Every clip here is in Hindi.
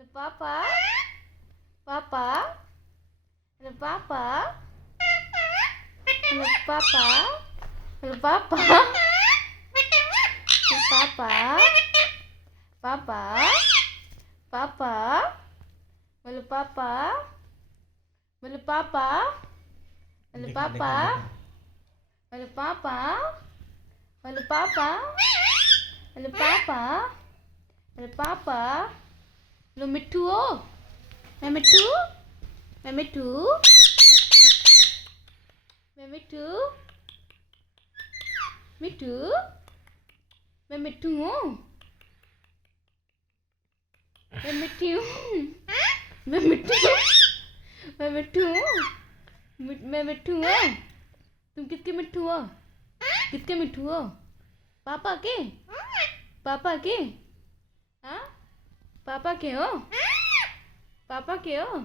Papa, Papa, hello Papa, hello Papa, hello Papa, hello Papa, Papa, Papa, hello Papa, hello Papa, hello Papa, hello Papa, hello Papa, hello Papa, hello Papa. Hello मिट्ठू हो मैं मिट्ठू मैं मिट्ठू मैं मिट्ठू मिट्ठू मैं मिट्ठू हूँ मैं मिट्टी हूँ मैं मिट्ठू मैं मिट्ठू हूँ मैं मिट्ठू हूँ तुम किसके मिट्ठू हो किसके मिट्ठू हो पापा के हाँ पापा के हो पापा के हो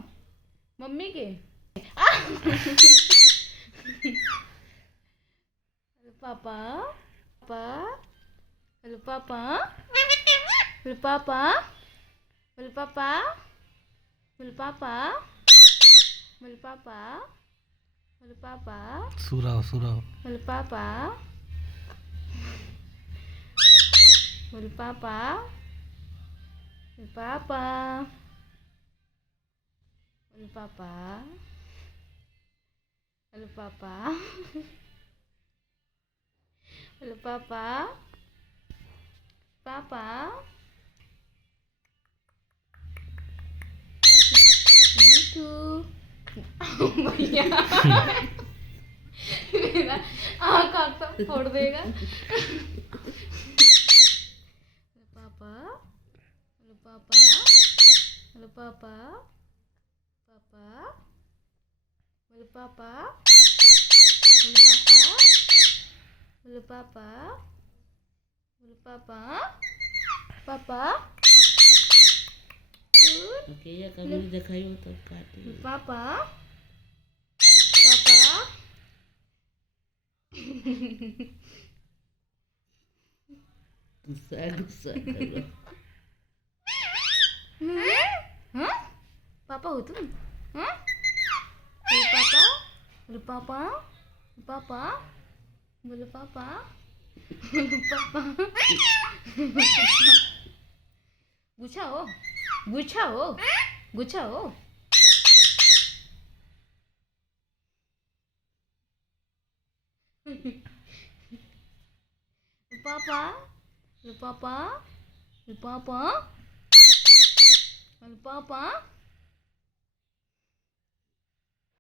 मम्मी के पापा पापा हेलो पापा हेलो पापा हेलो पापा हेलो पापा हेलो पापा हेलो पापा सुराओ हेलो पापा हेलो पापा Papa, hello Papa, hello Papa, hello Papa, Papa, me too. भैया मेरा आँख तो फोड़ देगा पापा Hello Papa, hello Papa, Papa, hello Papa, hello Papa, hello Papa, hello Papa, Papa, okay या कभी दिखाई हो तो काटी Papa, Papa, गुस्सा करो हाँ पापा हो तुम हाँ हेलो पापा हेलो पापा पापा बोलो पापा बोलो पापा गुच्छा हो गुच्छा हो गुच्छा हो पापा हेलो पापा हेलो पापा हेलो पापा